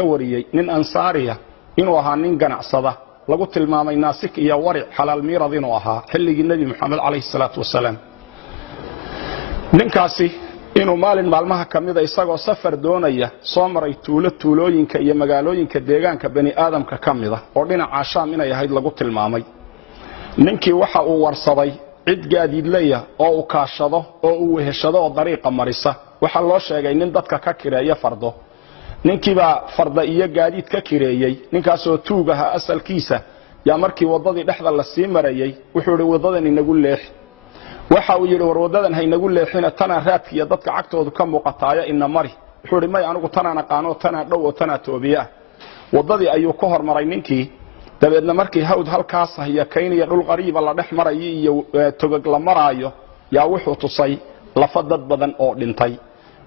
ka wariyay nin ansaariya inuu ahaa nin ganacsada lagu tilmaamay naasik iyo waric xalaal miirad inuu ahaa xilligii nabi maxamed calayhi salaatu wasalaam ninkaasi inuu maalin maalmaha kamida isagoo safar doonaya soo maray tuulooyinka iyo magaalooyinka deegaanka bani aadamka kamida oo dhinaca shaam inay ahayd lagu tilmaamay ninkii waxa uu warsaday cid gaadiidlaya oo uu kaashado oo uu weheshado oo dariiqa marisa waxa loo sheegay nin dadka ka kireeya fardo ninkiiba farda iyo gaadiid ka kireeyay ninkaasoo tuugaha asalkiisa yaa markii wadadii dhexda la sii marayay wuxuu yiri wadadan inagu leex waxa uu yiri war wadadan haynagu leexina tana raadkiya dadka cagtoodu ka muuqataaya ina mari wuxuu yiri may anigu tana naqaano tana dhow oo tana toobiya wadadii ayuu ka hormaray ninkii dabeedna markii hawd halkaas ahiya keenaya dhul qariiba la dhex maray iyo togag la maraayo yaa wuxuu tusay lafa dad badan oo dhintay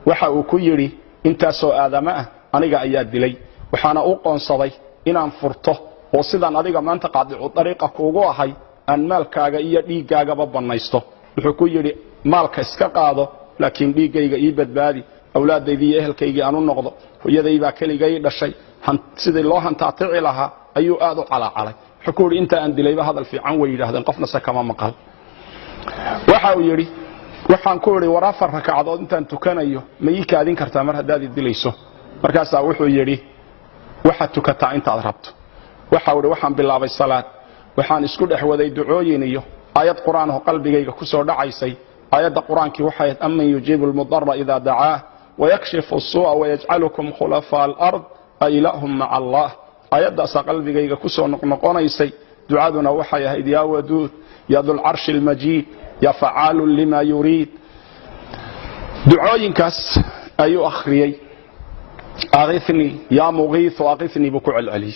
waxa uu ku yiri intaasoo aadama ah aniga ayaa dilay waxaana u qoonsaday inaan furto oo sidaan adiga maanta qaadicu dariiqa kuugu ahay aan maalkaaga iyo dhiigaaga banaysto wuxuu ku yiri maalka iska qaado laakiin dhiigayga ii badbaadi awlaadaydii iyo ehelkaygii aan u noqdo hooyaday baa keligay dhashay sidii loo hantaatici lahaa ayuu aad u calacalay wuxuu ku yiri inta aan dilayba hadal fiican way yiraahdeen qofna kama maqal waxa uu yiri waxaan ku yiri war 4 rakacadood intaan tukanayo ma ii kaadin kartaa mar hadaad dilayso markaas wuxuu yiri waxa tukataa inta aad rabto waxa uu waxaan bilaabay salaad waxaan isku dhaxwaday ducooyin iyo ayad quraan oo qalbigayga ku soo dhacaysay ayada quraankii waxay amman yujibul mudarra idha da'aa wa yakshifu as-su'a wa yaj'alukum khulafa al-ard ilahum ma'a Allah ayada qalbigayga ku soo noqonaysay ducaduna waxay ahayd ya wadud ya dhul arsh al-majid ya fa'alun lima yurid ducooyinkaas ayuu akhriyay aghithni ya mughith wa aghithni bi ku'al ali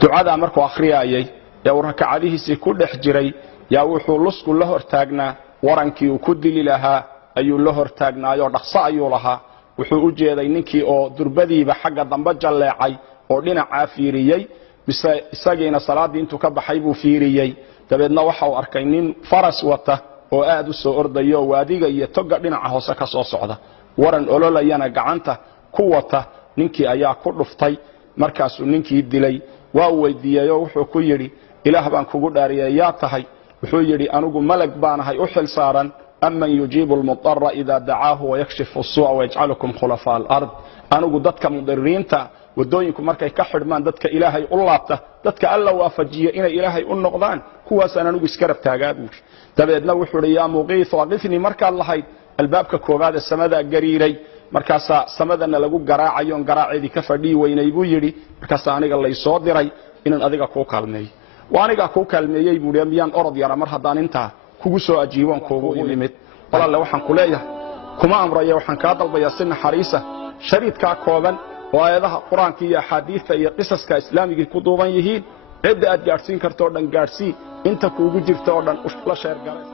ducada markuu akhriyay yaa rakacadihiisa ku dhex jiray yaa wuxuu lusku la hortaagnaa warankii uu ku dili lahaa ayuu la hortaagnaayo dhaqso ayuu lahaa wuxuu u jeeday ninkii oo durbadiiba xagga dambe jaleecay oo dhinaca fiiriyay isageena salaadii intuu ka baxay buu fiiriyay dabeedna waxa uu arkay nin faras wata oo aad u soo ordayo waadiga iyo toga dhinaca hoose ka soo socda waran ololayana gacanta ku wata ninkii ayaa ku dhuftay markaasuu ninkii dilay waa weydiiyay oo wuxuu ku yiri ilaah baan kugu dhaariyay yaa tahay wuxuu yiri anigu malag baanahay u xil saaran amman yujibu al-mudarra idha da'aahu wa yakshifu as-su'a wa yaj'alukum khulafa al-ard anigu dadka mudariinta wadooyinku markay ka xidhmaan dadka ilaahay u laabta dadka alla waafajiyo inay ilaahay u noqdaan kuwaas anigu iska rabtaagaa buuri dabeedna wuxuu yiri yaa muqiith waqithni markaad lahayd albaabka koobaad ee samada gariiray markaas samadana lagu garaacayo garaaceedii ka fadhii weynay buu yiri markaas aniga la soo diray inaan adiga ku kaalmeeyo waaniga ku kaalmeeyay buu miyaan orod yara mar hadaan inta kugu soo ajiiban kuugu imid walaal waxaan ku leeyahay kuma amrayo waxaan ka dalbayaa si naxariisa shariidka kooban oo ayadaha quraanka iyo xadiiska iyo qisaska islaamiga ku duuban yihiin cid aad gaarsiin karto dhan gaarsii inta kuugu jirto dhan la sheer galay